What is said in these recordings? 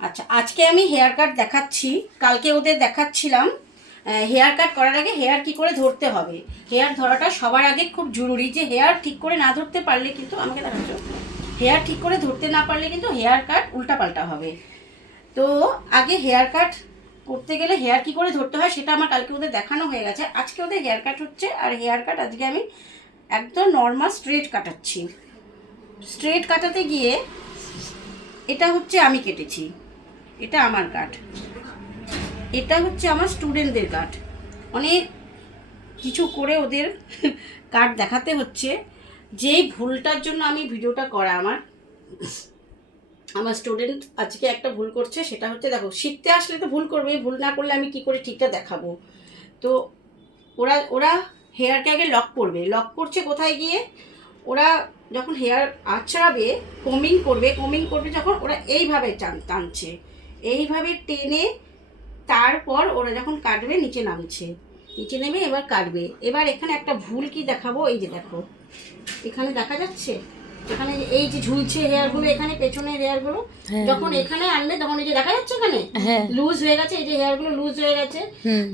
আচ্ছা, আজকে আমি হেয়ার কাট দেখাচ্ছি। কালকে ওদের দেখাচ্ছিলাম হেয়ার কাট করার আগে হেয়ার কি করে ধরতে হবে। হেয়ার ধরাটা সবার আগে খুব জরুরি। যে হেয়ার ঠিক করে না ধরতে পারলে কিন্তু, আমাকে দেখাচ্ছ, হেয়ার ঠিক করে ধরতে না পারলে কিন্তু হেয়ার কাট উল্টাপাল্টা হবে। তো আগে হেয়ার কাট করতে গেলে হেয়ার কি করে ধরতে হয় সেটা আমার কালকে ওদের দেখানো হয়ে গেছে। আজকে ওদের হেয়ার কাট হচ্ছে, আর হেয়ার কাট আজকে আমি একদম নর্মাল স্ট্রেট কাটাচ্ছি। স্ট্রেট কাটাতে গিয়ে এটা হচ্ছে আমি কেটেছি, এটা আমার কাট, এটা হচ্ছে আমার স্টুডেন্টদের কাট। অনেক কিছু করে ওদের কাট দেখাতে হচ্ছে। যেই ভুলটার জন্য আমি ভিডিওটা করা, আমার স্টুডেন্ট আজকে একটা ভুল করছে। সেটা হচ্ছে, দেখো, শিখতে আসলে তো ভুল করবে, ভুল না করলে আমি কি করে ঠিকটা দেখাবো। তো ওরা ওরা হেয়ারকে আগে লক করবে। লক করছে কোথায় গিয়ে, ওরা যখন হেয়ার আঁচড়াবে, কমিং করবে যখন, ওরা এইভাবে টানছে, এইভাবে টেনে তারপর ওরা যখন কাটবে নিচে নামছে, নিচে নেমে এবার কাটবে। এবার এখানে একটা ভুল কি দেখাবো, এই যে দেখো, এখানে দেখা যাচ্ছে, এখানে এই যে ঝুলছে হেয়ারগুলো, এখানে পেছনের হেয়ারগুলো যখন এখানে আনবে তখন এই যে দেখা যাচ্ছে এখানে লুজ হয়ে গেছে, এই যে হেয়ারগুলো লুজ হয়ে গেছে।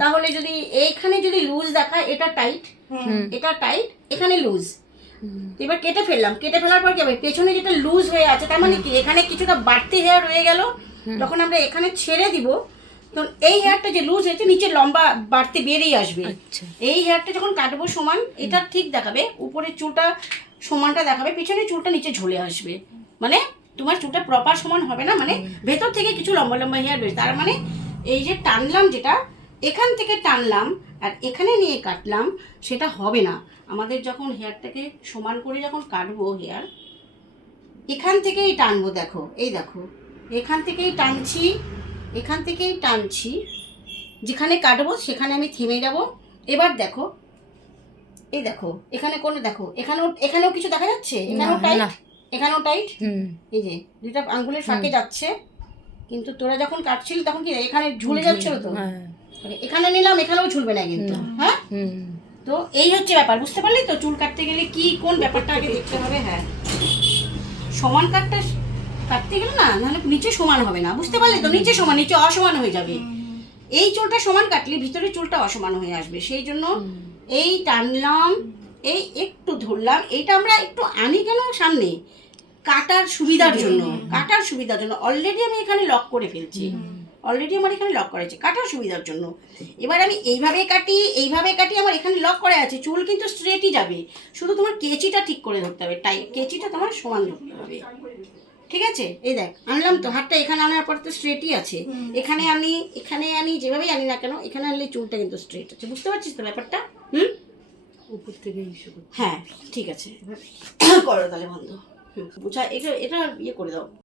তাহলে যদি এইখানে যদি লুজ দেখায়, এটা টাইট, এটা টাইট, এখানে লুজ। এবার কেটে ফেললাম, কেটে ফেলার পর কি হবে, পেছনে যেটা লুজ হয়ে আছে তার মানে কি, এখানে কিছুটা বাড়তি হেয়ার রয়ে গেল। যখন আমরা এখানে ছেড়ে দিব, তখন এই হেয়ারটা যে লুজ হয়েছে নিচে লম্বা বাড়তে বেরিয়ে আসবে। এই হেয়ারটা যখন কাটবো সমান, এটা ঠিক দেখাবে, উপরের চুলটা সমানটা দেখাবে, পিছনের চুলটা নিচে ঝুলে আসবে। মানে তোমার চুলটা প্রপার সমান হবে না, মানে ভেতর থেকে কিছু লম্বা লম্বা হেয়ার বেরোবে। তার মানে এই যে টানলাম, যেটা এখান থেকে টানলাম আর এখানে নিয়ে কাটলাম, সেটা হবে না। আমাদের যখন হেয়ারটাকে সমান করে যখন কাটবো, হেয়ার এখান থেকেই টানবো। দেখো, এই দেখো, এখান থেকেই টানছি, এখান থেকেই টানছি, যেখানে কাটবো সেখানে আমি থেমে যাব। এবার দেখো, এই দেখো, এখানে কোনো, দেখো এখানেও কিছু দেখা যাচ্ছে, এখানেও টাইট, এখানেও টাইট, এই যে দুইটা আঙ্গুলের ফাঁকে যাচ্ছে। কিন্তু তোরা যখন কাটছিলি তখন কি এখানে ঝুলে যাচ্ছিল, তো এখানে নিলাম, এখানেও ঝুলবে না কিন্তু। হ্যাঁ, তো এই হচ্ছে ব্যাপার, বুঝতে পারলি তো? চুল কাটতে গেলে কি কোন ব্যাপারটা আগে দেখতে হবে। হ্যাঁ, সমান কাটটা কাটতে গেলে না, নাহলে নিচে সমান হবে না, বুঝতে পারলি তো? নিচে সমান, নিচে অসমান হয়ে যাবে। এই চুলটা সমান কাটলে ভিতরে চুলটা অসমান হয়ে আসবে। সেই জন্য এই টানলাম, এই একটু ধরলাম, এইটা আমরা একটু আনি কেন সামনে, কাটার সুবিধার জন্য, কাটার সুবিধার জন্য। অলরেডি আমি এখানে লক করে ফেলছি, অলরেডি আমার এখানে লক করা আছে কাটার সুবিধার জন্য। এবার আমি এইভাবে কাটি, এইভাবে কাটি, আমার এখানে লক করা আছে, চুল কিন্তু স্ট্রেটই যাবে। শুধু তোমার কেচিটা ঠিক করে ধরতে হবে, কেচিটা তোমার সমান ধরতে হবে, ঠিক আছে? এই দেখ, আনলাম তো, হাতটা এখানে আনার পর তো স্ট্রেটই আছে। এখানে আনি, এখানে আনি, যেভাবেই আনি না কেন, এখানে আনলে চুলটা কিন্তু স্ট্রেট আছে। বুঝতে পারছিস তো ব্যাপারটা? উপর থেকে ইস্যু, হ্যাঁ ঠিক আছে, করো তাহলে বন্ধ। বুঝা, এটা এটা ইয়ে করে দাও।